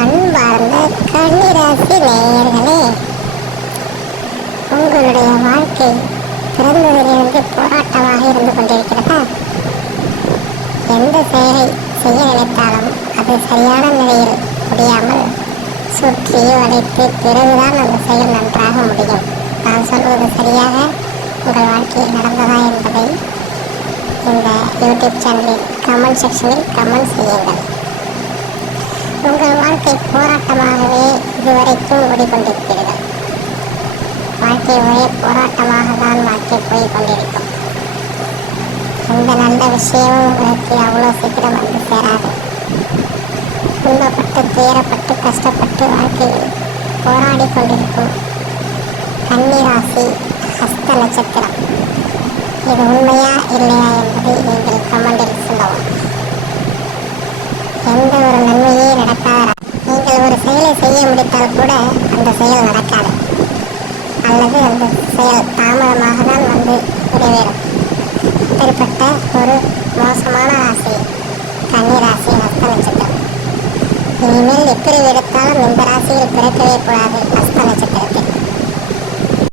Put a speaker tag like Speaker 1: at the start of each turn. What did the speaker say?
Speaker 1: அன்பார்ந்த கன்னிராசி நேயர்களே உங்களுடைய வாழ்க்கை பிறந்ததிலிருந்து போராட்டமாக இருந்து கொண்டிருக்கிறதா? எந்த செயலை செய்ய நினைத்தாலும் அது சரியான நிலையில் முடியாமல் சுற்றி வளைத்து பிறகுதான் அந்த செயல் நன்றாக முடியும். நான் சொல்வது சரியாக உங்கள் வாழ்க்கையில் நடந்ததா என்பதை இந்த யூடியூப் சேனலில் கமெண்ட் செக்ஷனில் கமெண்ட் செய்யுங்கள். உங்கள் வாழ்க்கை போராட்டமாகவே இதுவரைக்கும் ஓடிக்கொண்டிருக்கிறது வாழ்க்கை ஒரே போராட்டமாக தான் வாழ்க்கை போய் கொண்டிருக்கும் எந்த நல்ல விஷயமும் உங்களுக்கு அவ்வளோ சீக்கிரம் வந்து சேராது. துன்பப்பட்டு துயரப்பட்டு கஷ்டப்பட்டு வாழ்க்கையில் போராடி கொண்டிருக்கும் கன்னிராசி ஹஸ்த நட்சத்திரம். இது உண்மையா இல்லையா என்பதை நீங்கள் கமெண்டில் சொல்லவும் எந்த ஒரு நன்மையே நடக்காத நீங்கள் ஒரு செயலை செய்ய முடித்தால் கூட அந்த செயல் நடக்காது. அல்லது அந்த செயல் தாமதமாக தான் வந்து நிறைவேறும். இப்படிப்பட்ட ஒரு மோசமான ராசி கன்னி ராசி ஹஸ்த நட்சத்திரம் இனிமேல் எப்படி எடுத்தாலும் இந்த ராசியில் பிறக்கவே கூடாது.